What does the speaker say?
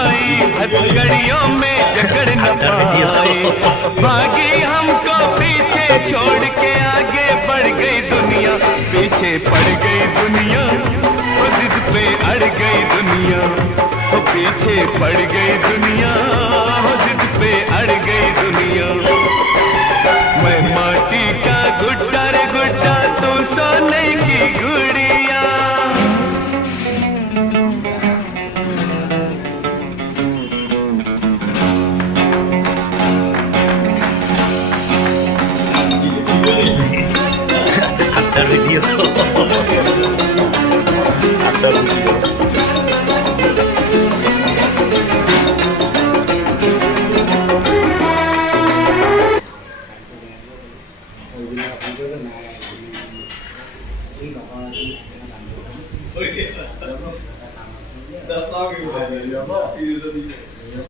भाई हथकड़ियों में जकड़ न पाए। भागी हमको पीछे छोड़ के आगे बढ़ गई दुनिया, पीछे पड़ गई दुनिया, वो जिद पे अड़ गई दुनिया, वो पीछे पड़ गई दुनिया, वो जिद पे अड़ गई दुनिया। मैं माटी का गुड्डा रे गुड्डा, तू सोने की गुड़िया। Ada video. Ada video. That's not good.